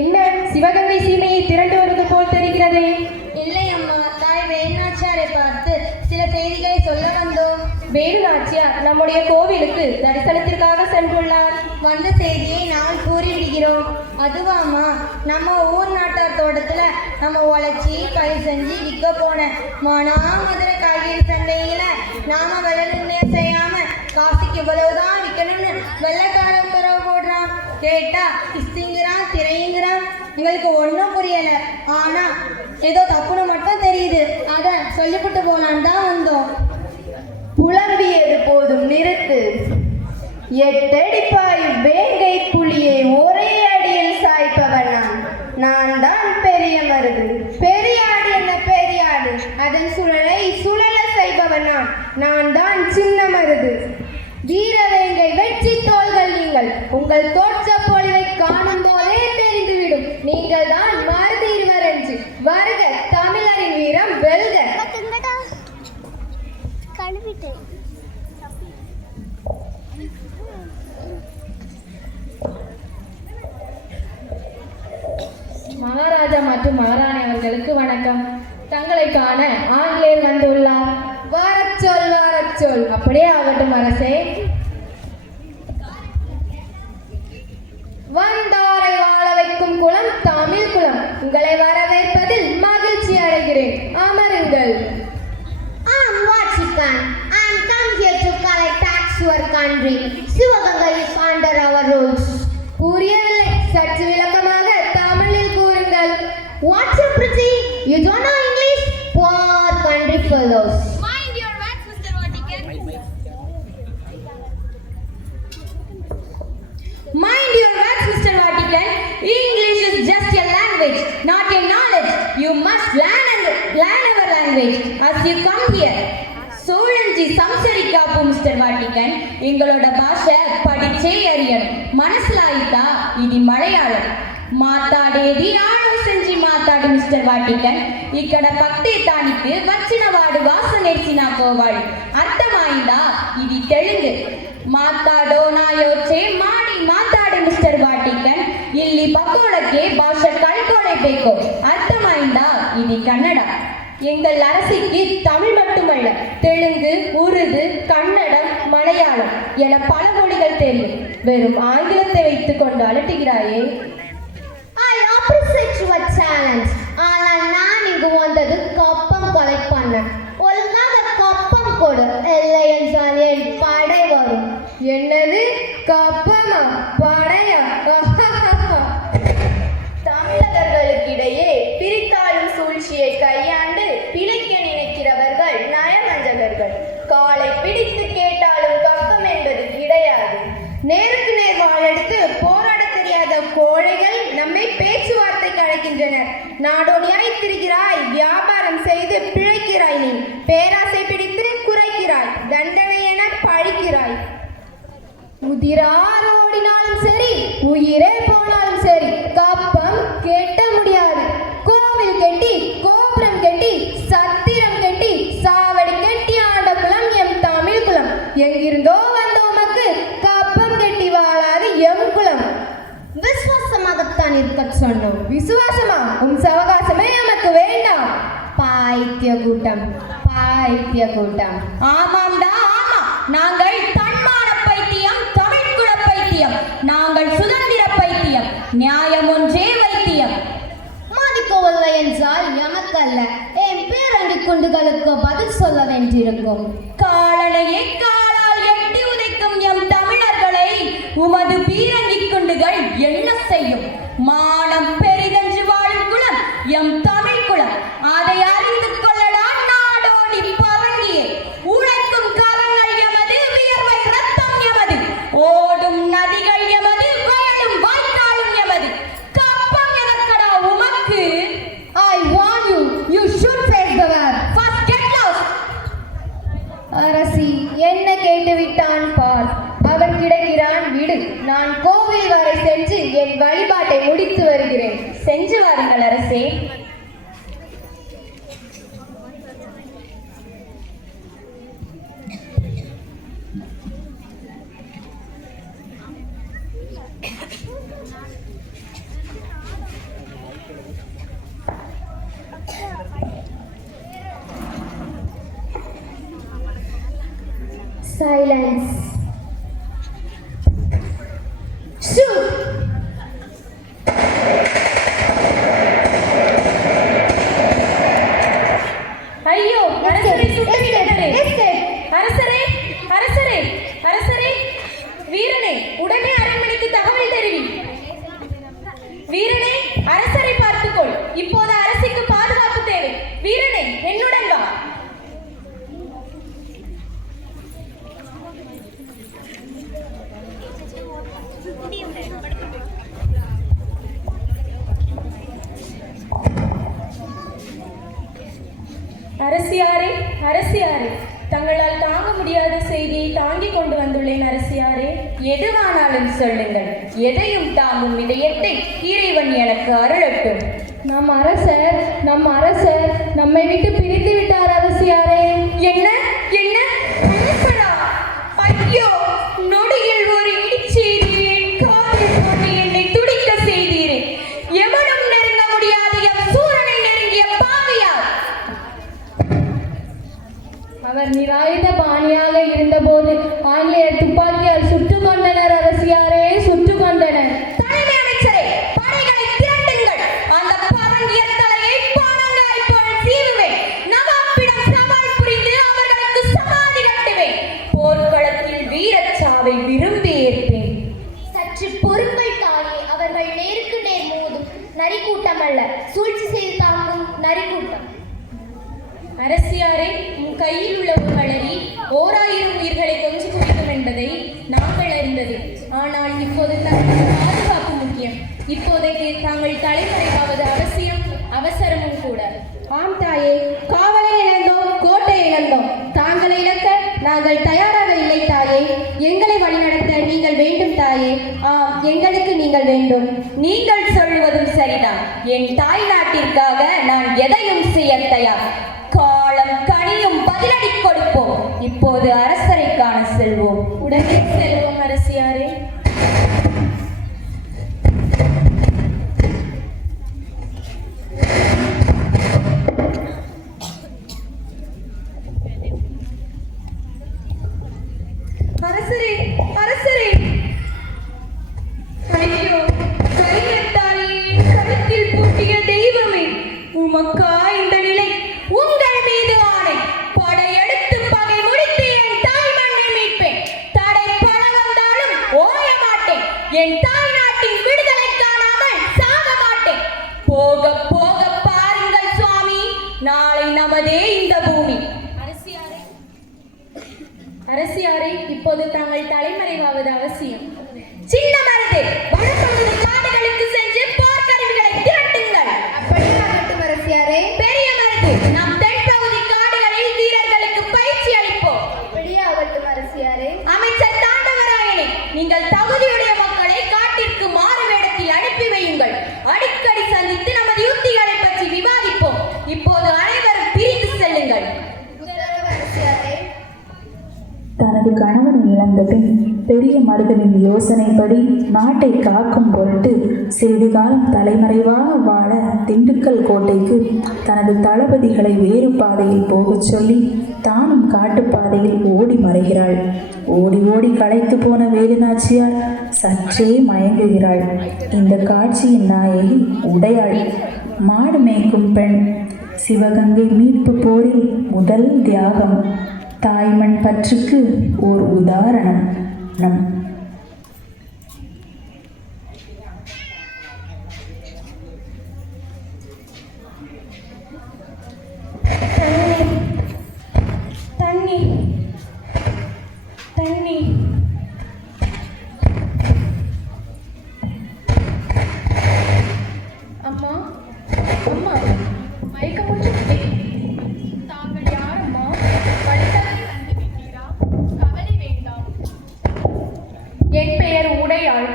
என்ன சிவகங்கை சீமையை திரண்டு வருவது போல் தெரிகிறதே? இல்லை அம்மா, தாய் வேலுநாச்சியாரை பார்த்து சில செய்திகளை சொல்ல வந்தோம். வேலுநாச்சியார் நம்முடைய கோவிலுக்கு தரிசனத்திற்காக சென்றுள்ளார். வந்த செய்தியை நான் கூறிவிடுகிறோம். அதுவாம்மா, நம்ம ஊர் நாட்டார் தோட்டத்துல நம்ம உழைச்சி பயிர் செஞ்சு விற்க போன மதுரை காய்கறி சந்தையில நாம விலை நிர்ணயம் செய்யாம காசுக்கு இவ்வளவுதான் விற்கணும்னு வெள்ளைக்கார உத்தரவு போடுறான். கேட்டா இஸ்திங்கிறான், திரையுங்கிறான். எங்களுக்கு ஒன்றும் புரியல. ஆனா ஏதோ தப்புன்னு மட்டும் தெரியுது. அதை சொல்லிவிட்டு போலான்னு தான் வந்தோம். புலம்பியது போதும் நிறுத்து. 8 அடிப்பாய் வேங்கை புலியை ஒரே அடியில் சாய்ப்பவன் நான் தான் பெரிய மருது. பெரியாடு என்ன பெரியாடு, அதன் சுழலை சுழல செய்பவன் நான் தான் சின்ன மருது. வீரவேங்கை வெற்றி தோள்கள் நீங்கள். உங்கள் தோற்ற பொழிவை காணும் போதே தெரிந்துவிடும் நீங்கள் தான் மருது இருவர் என்று. வருக தமிழரின் வீரம் வெல்க. மகாராஜா மற்றும் மகாராணி அவர்களுக்கு வணக்கம். தங்களை காண ஆங்கிலேயர் வந்துள்ளார். வாரச்சொல் வாரச்சொல். அப்படியே ஆகட்டும் அரசே. வந்தாரை வாழ வைக்கும் குலம் தமிழ் குலம். உங்களை வரவேற்பதில் மகிழ்ச்சி அடைகிறேன். அமருங்கள். I'm come here to collect tax for country. Sivaganga is under our rules. புரியவில்லை, சற்று விளக்கமாக தமிழில் கூறுங்கள். What's your pretty? You don't know English? Poor country fellows. Mind your words, Mr. Vatican. Mind your words, Mr. Vatican. English is just a language, not a knowledge. You must learn our language as you come here. சோழஞ்சி சம்சரிக்காப்பு mister Vatican. எங்களோட பாஷை படிச்சே அறியணும். మనసులాయితా ఇది మలయాళం. మాట్లాడేది ఆలోచించి మాట్లాడు మిస్టర్ వాటికన్. ఇక్కడ పక్తేతానికి వచ్చిన వాడు వాస నేర్చినాకోవాలి. అర్థమైందా? ఇది తెలుగు. మాట్లాడోనా ಯೋಚೆ ಮಾಡಿ ಮಾತಾಡಿ ಮಿಸ್ಟರ್ ವಾಟಿಕನ್. ಇಲ್ಲಿ பக்கோடಕ್ಕೆ ಭಾಷೆ ಕಲ್ಕೊಳ್ಳೇಬೇಕು. ಅರ್ಥమైందా? ఇది ಕನ್ನಡ. எங்கள் அரசிக்கு தமிழ் மட்டுமல்ல, தெலுங்கு, உருது, கன்னடம், மலையாளம் என பல மொழிகள் தெரியும். வெறும் ஆங்கிலத்தை வைத்துக் கொண்டு அலட்டுகிறாயே. I appreciate your talent. ஆனால் நான் இங்கு வந்தது கப்பம் கலெக்ட் பண்ண. ஒழுங்காக கப்பம் கொடு, இல்லை என்றால் என் படை வரும். என்னது கப்பமா? படையா? தமிழர்களுக்கிடையே பிரித்தாளும் சூழ்ச்சியை கையாண்டு பிழைக்க நினைக்கிறவர்கள் நயவஞ்சகர்கள். காலை பிடித்து கேட்டாலும் கப்பம் என்பது கிடையாது. நேருக்கு நேர் வாழெடுத்து போராட தெரியாத கோழைகள் நம்மை பேச்சுவார்த்தைக்கு அழைக்கின்றனர். நாடோடியாய் திரிகிறாய், வியாபாரம் செய்து பிழைக்கிறாய். நீ பேராசை பிடித்து குறைக்கிறாய், தண்டனை என பழிக்கிறாய். உதிரார் ஓடினாலும் சரி, உயிரே போனாலும் சரி, கப்பம் கெட்ட முடியாது. கோவில் கெட்டி, கோபுரம் கெட்டி, சத்திரம் கெட்டி, சாவடி கெட்டி ஆண்ட குலம் எம் தமிழ் குலம். எங்கிருந்தோ வந்த உமக்கு கப்பம் கெட்டி வாழாது எம் குலம். விசுவாசமாகத்தான் இருக்க சொன்னோம். விசுவாசமா? உம் சவகாசமே நமக்கு வேண்டாம். பாய்த்திய கூட்டம், பாய்த்திய கூட்டம். ஆமாம்டா, ஆமா. நாங்கள் தன்மான பைத்தியம், தமிழ் குல பைத்தியம். நாங்கள் சுதந்திர பைத்தியம், நியாயம் ஒன்றே வைத்தியம். மதிக்கவில்லை என்றால் எமக்கல்ல, என் பேரண்டி குண்டுகளுக்கு பதில் சொல்ல வேண்டியிருக்கும். காலனையே காலால் எட்டி உதைக்கும் எம் தமிழர்களை உமது பீரங்கி குண்டுகள் என்ன செய்யும்? மானம் பெரிதென்று வாழும் குலம் எம் தமிழ் குலம். அதை அறிந்து கொள்ளடா நாடோடி பரங்கியே. உழைக்கும் கரங்கள் எமது, வியர்வை ரத்தம் எமது, ஓடும் நதிகள் எமது, வயலும் வாய்க்காலும் எமது. கப்பம் எதற்கடா உமக்கு? I warn you, you should face the war. First get lost. அரசி என்ன கேட்டுவிட்டான் பார். அவன் கிடக்கிறான், விடு. நான் கோவில் வரை சென்று என் வழிபாட்டை முடித்து வருகிறேன். சென்று வாருங்கள் அரசே. Silence. Shoot! ஐயோ, அரசரை சுட்டுவிட்டனரே! அரசரே, அரசரே, அரசரே! வீரனே, உடனே அரண்மனைக்கு தகவல் தெரிவி. வீரனே, அரசரை பார்த்துக்கொள். இப்போது அரசிக்கு பாதுகாப்பு தேவை. வீரனே, என்னுடன் வா. அரசியாரே, அரசியாரே, தங்களால் தாங்க முடியாத செய்தியை தாங்கிக் கொண்டு வந்துள்ளேன் அரசியாரே. எதுவானாலும் சொல்லுங்கள். எதையும் தாங்கும் இதயத்தை இறைவன் எனக்கு அருளட்டும். நம் அரசர் நம்மை விட்டு பிரித்து விட்டார் அரசியாரே. என்ன என்ன அரசரா? ஐயோ, நொடியில் ஒரு இடிச்செய்தி என் காதில் போட்டு என்னை துடிக்க செய்தீரே. எவனும் நெருங்க முடியாத எம் சூரனை நெருங்கிய பாவியார். அவர் நிராயுத பாணியாக இருந்தபோது ஆங்கிலேயர் துப்பாக்கியால் சுட்டுக் கொண்டனர் அரசியாரே, சுட்டுக் கொண்டனர். தலைமை அமைச்சரே, படைகளை திரட்டுங்கள். அந்த பரங்கிய தலையை பணங்காய் போல் சீவுவேன். நவாப்பிடம் சவால் புரிந்து அவர்களுக்கு சமாதி கட்டுவேன். போர்க்களத்தில் வீரச்சாவை விரும்பி ஏற்பேன். சற்று பொறுங்கள் தாயே. அவர்கள் நேருக்கு நேர் மோதும் நரிக்கூட்டம் அல்ல, சூழ்ச்சி செய்து தாக்கும் நரிக்கூட்டம். அரசியாரே, உன் கையில் உள்ள ஒரு களரி 1000 உயிர்களை கொஞ்சி குவிக்கும் என்பதை நாங்கள் அறிந்தது. ஆனால் இப்போது தங்கள் பாதுகாப்பு முக்கியம். இப்போதைக்கு தாங்கள் தலைமறைவாவது அவசியம், அவசரமும் கூட. ஆம் தாயே, காவலை இழந்தோம், கோட்டை இழந்தோம். தாங்களை இழக்க நாங்கள் தயாராக இல்லை தாயே. எங்களை வழிநடத்த நீங்கள் வேண்டும் தாயே. ஆம், எங்களுக்கு நீங்கள் வேண்டும். நீங்கள் சொல்வதும் சரிதான். என் தாய் நாட்டிற்காக நான் எதையும் செய்ய தயார். காலம் கனியும் பதிலடி கொடுப்போம். இப்போது அரசரை காண செல்வோம். உடனே செல்வோம் அரசியாரே. அரசரே, அரசரே! ஐயோ, கையெட்டாலே கழுத்தில் பூட்டிய தெய்வமே, உமக்கா இந்த நிலை? உங்கள் மீது ஆணை. படையெடுத்து பகை முடித்து என் தாய் மண்ணை மீட்பேன். தடை பல வந்தாலும் ஓய மாட்டேன். என் தாய் நாட்டின் விடுதலை காணாமல் சாக மாட்டேன். போக போக பாருங்கள் சுவாமி, நாளை நமதே இந்த பூமி. அரசியாரே, இப்போது தாங்கள் தலைமறைவாவது அவசியம். சின்ன மருது, வடபகுதி காடுகளுக்கு சென்று போர்க்கருவிகளை திரட்டுங்கள். அப்படியே ஆகட்டும் அரசியாரே. பெரிய மருது, நம் தென்பகுதி காடுகளில் வீரர்களுக்கு பயிற்சி அளிப்போம். அப்படியே ஆகட்டும் அரசியாரே. அமைச்சர் தாண்டவராயனே, நீங்கள் தகுதியுடைய மக்களை காட்டிற்கு மாறு வேடத்தில் அனுப்பி வையுங்கள். அடிக்கடி சந்தித்து நமது யுக்திகளை பற்றி விவாதிப்போம். இப்போது அனைவரும் பிரிந்து செல்லுங்கள். தனது கணவனை இழந்த பின் பெரிய மருதனின் யோசனைப்படி நாட்டை காக்கும் பொருட்டு சிறிது காலம் தலைமறைவாக வாழ திண்டுக்கல் கோட்டைக்கு தனது தளபதிகளை வேறு பாதையில் போகச் சொல்லி தானும் காட்டுப்பாதையில் ஓடி மறைகிறாள். ஓடி ஓடி களைத்து போன வேலுநாச்சியார் சற்றே மயங்குகிறாள். இந்த காட்சியின் நாயகி உடையாள், மாடு மேய்க்கும் பெண். சிவகங்கை மீட்பு போரில் முதல் தியாகம். தாய்மண் பற்றுக்கு ஓர் உதாரணம். தண்ணி, தண்ணி. அம்மா, அம்மா, மயக்கமுற்று தாங்கள் யாரம்மா? வழித்தவறி வந்து விட்டீரா? கவலை வேண்டாம். என் பெயர் உடையாள்.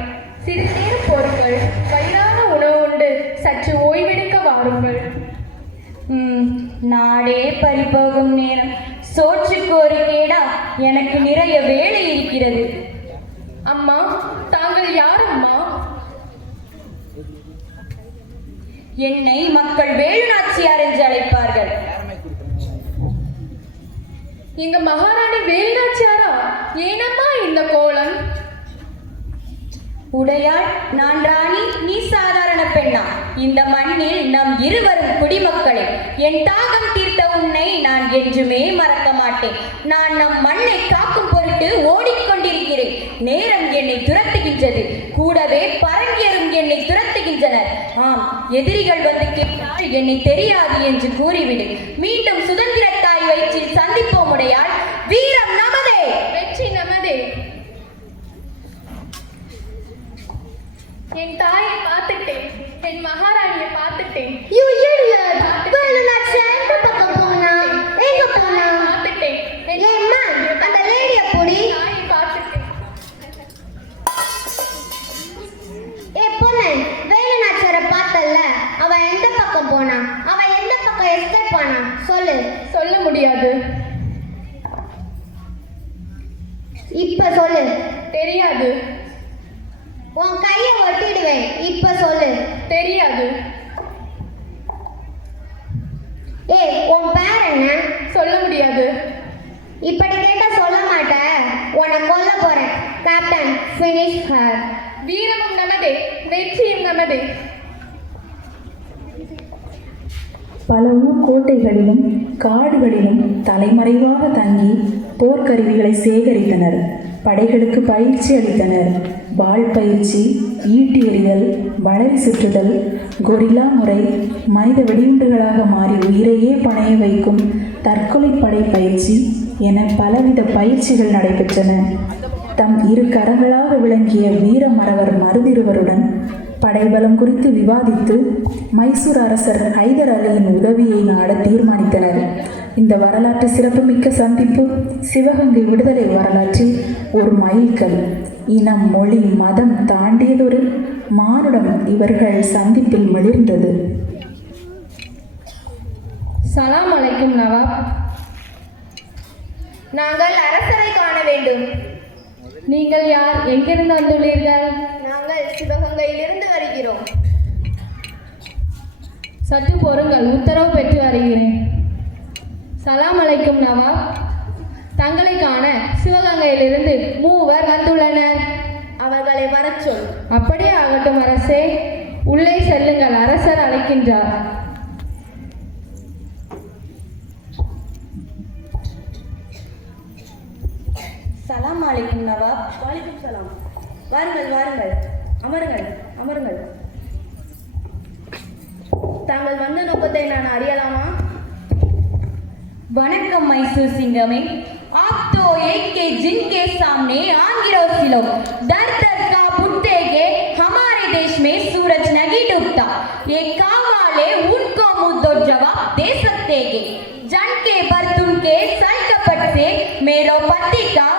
சிறிது நேரம் பொறுங்கள். வயிறான உணவு உண்டு சற்று ஓய்வெடுக்க வாருங்கள். நாடே பறிபோகும் நேரம். சோற்றுக்கு ஒரு கேடா? எனக்கு நிறைய வேலை இருக்கிறது. அம்மா, தாங்கள் யாரம்மா? என்னை மக்கள் வேலுநாச்சியார் என்று அழைப்பார்கள். எங்க மகாராணி வேலுநாச்சியாரா? ஏனம்மா இந்த கோலம்? உடையாள், நான் ராணி, நீ சாதாரண பெண்ணா? இந்த மண்ணில் நம் இருவரும் குடிமக்களே. என் தாகம் தீர்த்த உன்னை நான் என்றுமே மறக்க மாட்டேன். நான் நம் மண்ணை காக்கும் பொருட்டு ஓடிக்கொண்டிருக்கிறேன். நேரம் என்னை துரத்துகின்றது, கூடவே பரங்கியரும் என்னை துரத்துகின்றனர். ஆம், எதிரிகள் வந்து கேட்டால் என்னை தெரியாது என்று கூறிவிடு. மீண்டும் சுதந்திர தாய் வயிற்றில் சந்திப்போம் உடையாள். வீரம் நமதே, வெற்றி நமதே. என் தாயை பார்த்துட்டேன், என் மகாராணியை பார்த்துட்டேன். You idiot! வேலுநாச்சியார் எந்த பக்கம் போனா? எங்க போனா? பார்த்துட்டேன். ஏம்மா, அந்த லேடிய புடி. தாயை பார்த்துட்டேன். பொண்ணு, வேலுநாச்சியாரை பார்த்தல்ல? அவ எந்த பக்கம் போனா? அவ எந்த பக்கம் எஸ்கேப் ஆனா? சொல்லு. சொல்ல முடியாது. இப்ப சொல்லு. தெரியாது. உன் கையை ஒட்டிடுவேன். இப்ப சொல்லு. தெரியாது. உன் பேர் என்ன? சொல்ல முடியாது. இப்படி கேட்டா சொல்ல மாட்டேன். உன்னை கொல்ல போறேன். Captain, finish her. வீரமும் நமதே, வெற்றியும் நமதே. பல ஊர் கோட்டைகளிலும் காடுகளிலும் தலைமறைவாக தங்கி போர்க்கருவிகளை சேகரித்தனர். படைகளுக்கு பயிற்சி அளித்தனர். வாள் பயிற்சி, ஈட்டி எறிதல், வளரி சுற்றுதல், கொரில்லா முறை, மனித வெடிகுண்டுகளாக மாறி உயிரையே பணைய வைக்கும் தற்கொலை படை பயிற்சி என பலவித பயிற்சிகள் நடைபெற்றன. தம் இரு கரங்களாக விளங்கிய வீரமறவர் மருதிருவருடன் படைபலம் குறித்து விவாதித்து மைசூர் அரசர் ஹைதர் அலியின் உதவியை நாட தீர்மானித்தனர். இந்த வரலாற்று சிறப்புமிக்க சந்திப்பு சிவகங்கை விடுதலை வரலாற்றில் ஒரு மைல்கல். இனம், மொழி, மதம் தாண்டியதொரு மானுடம் இவர்கள் சந்திப்பில் மிளிர்ந்தது. சலாம் அலைக்கும் நவாப். நாங்கள் அரசரை காண வேண்டும். நீங்கள் யார்? எங்கிருந்து வந்துள்ளீர்கள்? நாங்கள் சிவகங்கையிலிருந்து வருகிறோம். சற்று பொறுங்கள், உத்தரவு பெற்று வருகிறேன். சலாம் அலைக்கும் நவாப். தங்களை காண சிவகங்கையிலிருந்து 3 வந்துள்ளனர். அவர்களை வரச் சொல். அப்படியே ஆகட்டும் அரசே. உள்ளே செல்லுங்கள், அரசர் அழைக்கின்றார். சலாம் அலைக்கும் நவாப். வாலிக்கும் சலாம். வாருங்கள் வாருங்கள், அமருங்கள் அமருங்கள். தாங்கள் வந்த நோக்கத்தை நான் அறியலாமா? வணக்கம் மைசூர் सिंगमे। आप तो एक के जिनके सामने आंगिरों सिलो दर दर का बुट्टेगे हमारे देश में सूरज नहीं डूबता। ये काम वाले उनको मुद्दों जवाब दे सकते हैं। जन के बर्तन के सलकपट से मेरो पति का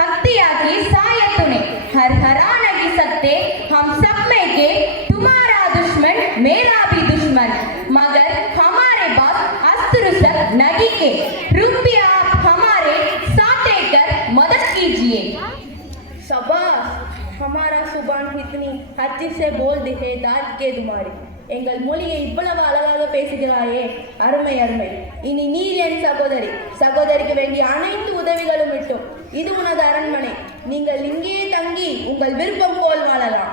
हत्या की सायत ने हर हरा नहीं सकते। हम सब में के तुम्हारा दुश्मन मेरा भी दुश्मन, मगर हमारे पास अस्त्र सब नहीं के। रुपया आप हमारे साथ कर मदद कीजिए। शाबाश, हमारा सुबान इतनी हद से बोल दिखे दाद के तुम्हारे। எங்கள் மொழியை இவ்வளவு அழகாக பேசுகிறாயே, அருமை அருமை. இனி நீர் என் சகோதரி, சகோதரிக்கு வேண்டிய அனைத்து உதவிகளும் விட்டோம். இது உனது அரண்மனை. நீங்கள் இங்கேயே தங்கி உங்கள் விருப்பம் போல் வாழலாம்.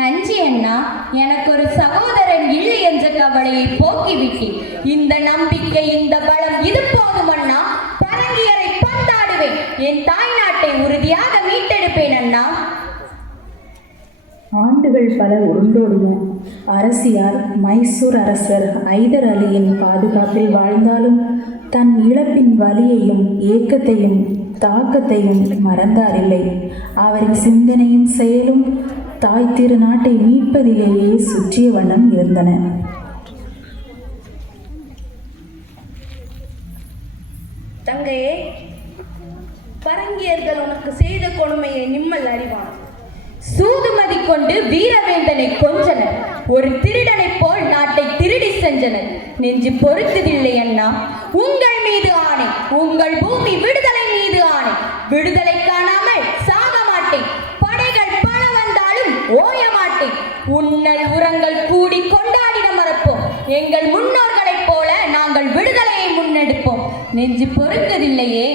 நன்றி அண்ணா, எனக்கு ஒரு சகோதரன் இல்லை என்ற கவலையை போக்கிவிட்டு இந்த நம்பிக்கை, இந்த பலம் இது போதும் அண்ணா. பரங்கியரை பந்தாடுவேன், என் தாய் நாட்டை உறுதியாக மீட்டெடுப்பேன் அண்ணா. ஆண்டுகள் பல உருண்டோடின. அரசியார் மைசூர் அரசர் ஐதர் அலியின் பாதுகாப்பில் வாழ்ந்தாலும் தன் இழப்பின் வலியையும் ஏக்கத்தையும் தாக்கத்தையும் மறந்தாரில்லை. அவரின் சிந்தனையும் செயலும் தாய் திரு நாட்டை மீட்பதிலேயே சுற்றிய வண்ணம் இருந்தன. தங்கையே, பரங்கியர்கள் உனக்கு செய்த கொடுமையை நிம்மல் அறிவான். சூதுமதி கொண்டு வீரவேந்தனை கொன்றனர், ஒரு திருடனை போல் நாட்டை திருடி சென்றனர். நெஞ்சு பொறுத்ததில்லை அண்ணா. உங்கள் மீது ஆணை, உங்கள் பூமி விடுதலை மீது ஆணை. விடுதலை காணாமல் சாக மாட்டேன். படைகள் பல வந்தாலும் ஓய மாட்டேன். உன்னல் உரங்கள் கூடி கொண்டாடிட மறப்போம். எங்கள் முன்னோர்களைப் போல நாங்கள் விடுதலையை முன்னெடுப்போம். நெஞ்சு பொறுத்ததில்லையே.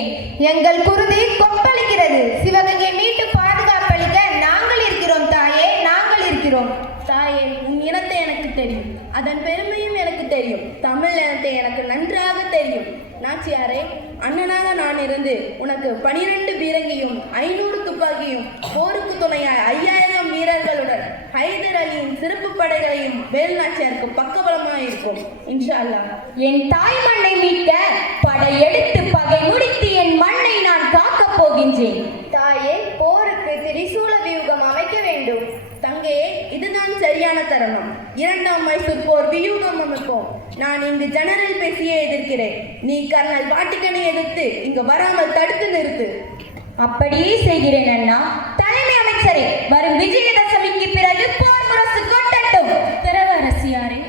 எங்கள் குருதி கொப்பளிக்கிறது. சிவகங்கை மீட்டு பாதுகாப்பளிக்க நாங்கள் இருக்கிறோம் தாயே, நாங்கள் இருக்கிறோம். தாயே, உன் இனத்தை எனக்கு தெரியும், அதன் பெருமையும் எனக்கு தெரியும். தமிழ் இனத்தை எனக்கு நன்றாக தெரியும். நாச்சியாரே, அண்ணனாக நான் இருந்து உனக்கு 12 பீரங்கியும் 500 துப்பாக்கியும் போருக்கு துணையாய் 5000 வீரர்களுடன் ஹைதர் அலியின் சிறப்பு படைகளையும் வேலுநாச்சியாருக்கு பக்கபலமாக இருக்கும். இன்ஷா அல்லாஹ். என் தாய் மண்ணை மீட்க படையெடுத்து பகை முடித்து என் மண்ணை நான் காக்கப் போகின்றேன். தாயே, போருக்கு திரிசூல வியூகம் அமைக்க வேண்டும். தங்கையே, இதுதான் சரியான தருணம். 2ஆம் மைசூர் போர் வியூகம் அமைப்போம். நான் இங்கு ஜெனரல் பேசியே எதிர்க்கிறேன். நீ கர்னல் வாட்டிகனை எதிர்த்து இங்கு வராமல் தடுத்து நிறுத்து. அப்படியே செய்கிறேன் அண்ணா. தலைமை அமைச்சரே, வரும் விஜயதசமிக்கு பிறகு போர் முரசு கொட்டட்டும். திரவரசியாரே,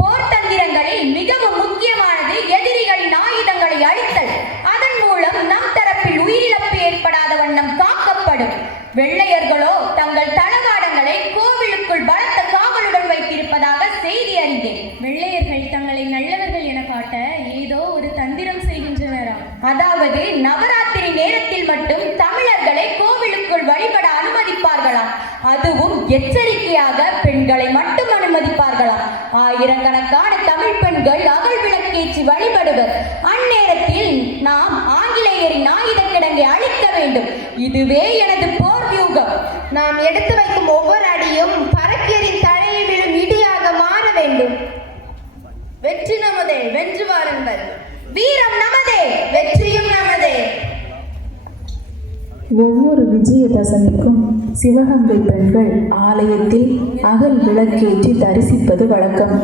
போர் தந்திரங்களில் மிகவும் முக்கியமானது எதிரிகளின் ஆயுதங்களை அழித்தல். அதன் மூலம் நம் தரப்பில் உயிரிழப்பு ஏற்படாத வண்ணம் காக்கப்படும். வெள்ளையர்களோ தங்கள் தளவாடங்களை கோவிலுக்குள் பலத்த காவலுடன் வைத்திருப்பதாக செய்தி அறிந்தேன். வெள்ளையர்கள் தங்களை நல்லவர்கள் என காட்ட ஏதோ ஒரு தந்திரம் செய்கின்றனராம். அதாவது நவராத்திரி நேரத்தில் மட்டும் தமிழர்களை கோவிலுக்குள் வழிபட அனுமதிப்பார்களாம். அதுவும் எச்சரிக்கையாக பெண்களை மட்டும் அனுமதிப்பார்களாம். ஆயிரக்கணக்கான தமிழ் பெண்கள் அகல் விளக்கேற்றி வழிபடுவர். அந்நேரத்தில் நாம் ஆங்கிலேயரின் ஆயுத கிடங்கை அழிக்க வேண்டும். இதுவே எனது போர் வியூகம். நாம் எடுத்து வைக்கும் ஒவ்வொரு அடியும் பரக்கியரின் தலையில் விழும் இடியாக மாற வேண்டும். வெற்றி நமதே, வென்று வாருங்கள். வீரம் நமதே, வெற்றியும் நமதே. ஒவ்வொரு விஜயதசமிக்கும் சிவகங்கை பெண்கள் ஆலயத்தில் அகல் விளக்கேற்றி தரிசிப்பது வழக்கம்.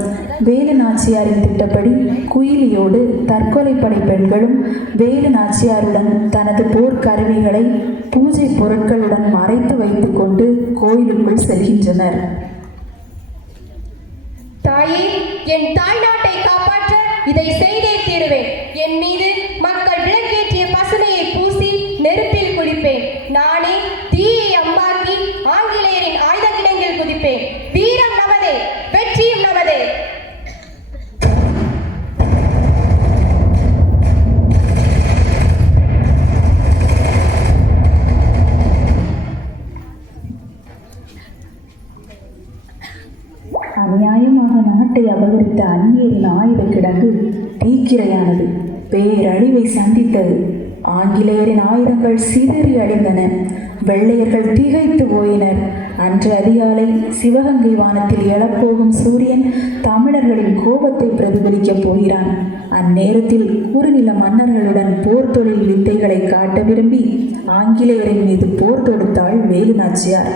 வேலு நாச்சியாரின் திட்டப்படி குயிலியோடு தற்கொலைப்படை பெண்களும் வேலு நாச்சியாருடன் தனது போர்க்கருவிகளை பூஜை பொருட்களுடன் மறைத்து வைத்துக் கொண்டு கோயிலுக்குள் செல்கின்றனர். தாயே, என் தாய்நாட்டை காப்பாற்ற இதை செய்தே தீருவேன். என் மீது மக்கள் விளக்கேற்றிய பசுமையை பூசி நெருப்பில் குளிப்பேன். நானே தீயை அம்பாக்கி ஆங்கிலேயரின் ஆயுத கிடங்கில் குதிப்பேன். வீரம் நமதே, வெற்றியும் நமதே. அநியாயமாக நாட்டை அபகரித்த அந்நியரின் ஆயுத கிடங்கு தீக்கிரையானது. பேரழிவை சந்தித்தது. ஆங்கிலேயரின் ஆயுதங்கள் சிதறி அழிந்தன. வெள்ளையர்கள் திகைத்து போயினர். அன்று அதிகாலை சிவகங்கை வானத்தில் எழப்போகும் சூரியன் தமிழர்களின் கோபத்தை பிரதிபலிக்கப் போகிறான். அந்நேரத்தில் குறுநில மன்னர்களுடன் போர் தொழில் வித்தைகளை காட்ட விரும்பி ஆங்கிலேயரின் மீது போர் தொடுத்தாள் வேலு நாச்சியார்.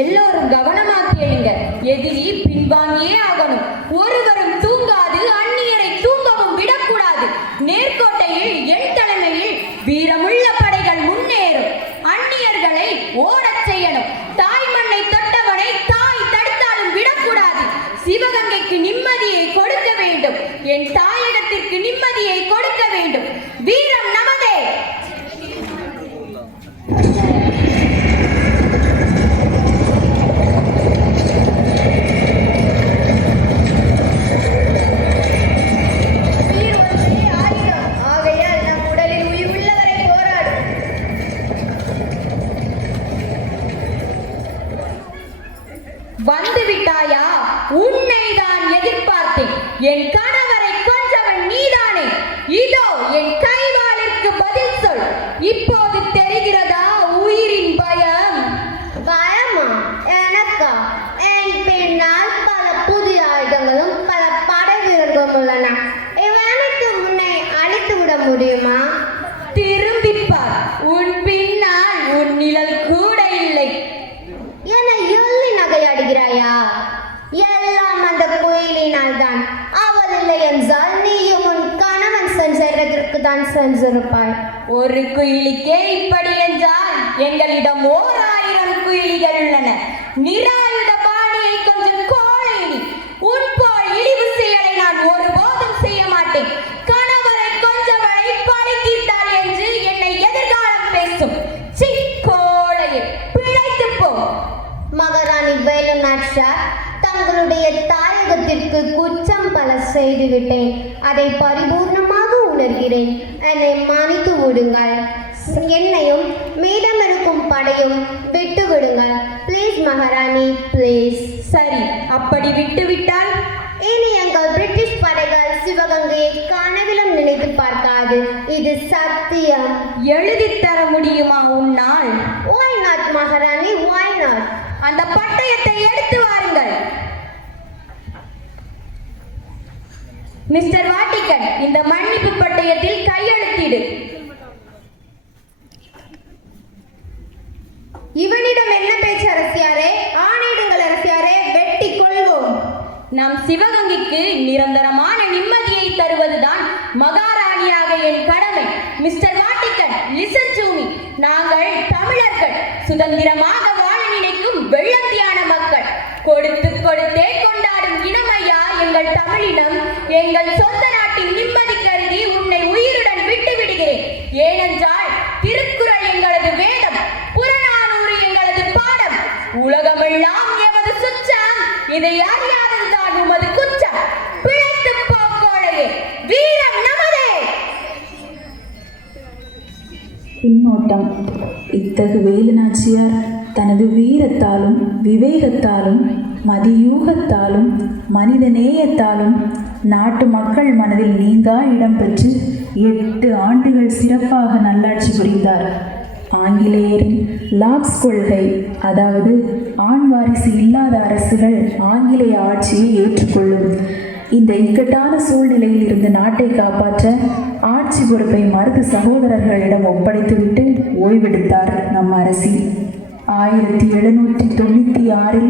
எல்லோரும் கவனமாக கேளுங்க. எதிரி பின்வாங்கியே ஆகணும். ஒருவரும் தூங்காது, அந்நியரை தூங்கவும் விடக்கூடாது. நேர்கோட்டையில் என் தலைமையில் வீரமுள்ள படைகள் முன்னேறும். அந்நியர்களை ஓடச் செய்யணும். தாய் மண்ணை தொட்டவனை தாய் தடுத்தாலும் விடக்கூடாது. சிவகங்கைக்கு நிம்மதியை கொடுக்க வேண்டும். என் தாயிடத்திற்கு நிம்மதியை கொடுக்க வேண்டும். வீரம் நமதே. வந்து விட்டாயா? உன்னைதான் எதிர்பார்த்தேன். என் கணவரை கொன்றவன் நீதானே. இதோ என் கைவாளிற்கு பதில் சொல். இப்போது தெரிகிறதா உயிரின் பயம்? பயமா? எனக்கா? என் பின்னால் பல புதிய ஆயுதங்களும் பல படை வீரர்களும் உள்ளன. இவனுக்கு முன்னே அழித்து விட முடியுமா? திரும்பிப்பார். உன் பின்னால் உன் நிழல் கூட இல்லை. என்னை எள்ளி நகையாடுகிறாயா? எல்லாம் அந்த கோயிலினால் தான். அவள் இல்லை என்றால் நீயும் உன் கணவன் சென்ற இடத்திற்கு தான் சென்றிருப்பாய். ஒரு குயிலிக்கே இப்படி என்றால் எங்களிடம் 1000 குயிலிகள் உள்ளன. நிராயுத பாணியை கொஞ்சம் கோழை நீ. உன் போல் இழிவு செயலை நான் ஒருபோதும் செய்ய மாட்டேன். கணவரை கொஞ்சவரை பழி தீர்த்தாள் என்று என்னை எதிர்காலம் பேசும். சி கோழையே, பிழைத்து போ. மகாராணி வேலு நாச்சியார், தங்களுடைய தாயகத்திற்கு குற்றம் பல செய்துவிட்டேன். அதை பரிபூர்ணமாக உணர்கிறேன். என்னை மன்னித்து விடுங்கள். என்னையும் மீதமிருக்கும் படையும் விட்டு விடுங்கள். ப்ளீஸ் மகாராணி, ப்ளீஸ். சரி, அப்படி விட்டுவிட்டால் இனி எங்கள் பிரிட்டிஷ் படைகள் சிவகங்கையை கனவிலும் நினைத்து பார்க்காது. இது சத்தியம். எழுதித் தர முடியுமா உன்னால்? Why not மகாராணி, why not? அந்த பட்டயத்தை எடுத்து வாருங்கள். மிஸ்டர் வாட்டிகன், இந்த மன்னிப்பு பட்டயத்தில் கையெழுத்திடு. இவனிடம் என்ன பேச்சு அரசியாரே? ஆணையிடுங்கள் அரசியாரே, வெட்டி கொள்வோம். நம் சிவகங்கைக்கு நிரந்தரமான நிம்மதியை தருவதுதான் மகாராணியாக என் கடமை. Mister Vatican, listen to me. நாங்கள் தமிழர்கள், சுதந்திரமாக வாழ நினைக்கும் வெள்ளந்தியான மக்கள். கொடுத்து கொடுத்தே கொண்டாடும் இனமையா எங்கள் தமிழினம். எங்கள் சொந்த நாட்டின் நிம்மதி கருதி உன்னை உயிருடன் விட்டு விடுகிறேன். ஏனென்றால் திருக்குறள் எங்களது வேதம், புறநானூறு எங்களது பாடம், உலகமெல்லாம் எமது சுற்றம். இதை அறியாததுதான் உமது குற்றம். பிழைத்து போக்கோழையே, வீரம் நமதே. பின்னோட்டம். இத்தகு வேலு நாச்சியார் தனது வீரத்தாலும் விவேகத்தாலும் மதியூகத்தாலும் மனித நேயத்தாலும் நாட்டு மக்கள் மனதில் நீங்கா இடம் பெற்று 8 ஆண்டுகள் சிறப்பாக நல்லாட்சி புரிந்தார். ஆங்கிலேயரின் லாக்ஸ் கொள்கை, அதாவது ஆண் வாரிசு இல்லாத அரசுகள் ஆங்கிலேய ஆட்சியை ஏற்றுக்கொள்ளும், இந்த இக்கட்டான சூழ்நிலையில் இருந்து நாட்டை காப்பாற்ற ஆட்சி பொறுப்பை மருது சகோதரர்களிடம் ஒப்படைத்துவிட்டு ஓய்வெடுத்தார் நம் அரசி. 1796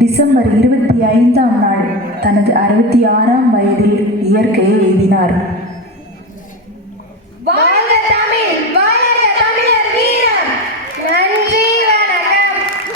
டிசம்பர் 25ஆம் நாள் தனது 66ஆம் வயதில் இயற்கையை எய்தினார்.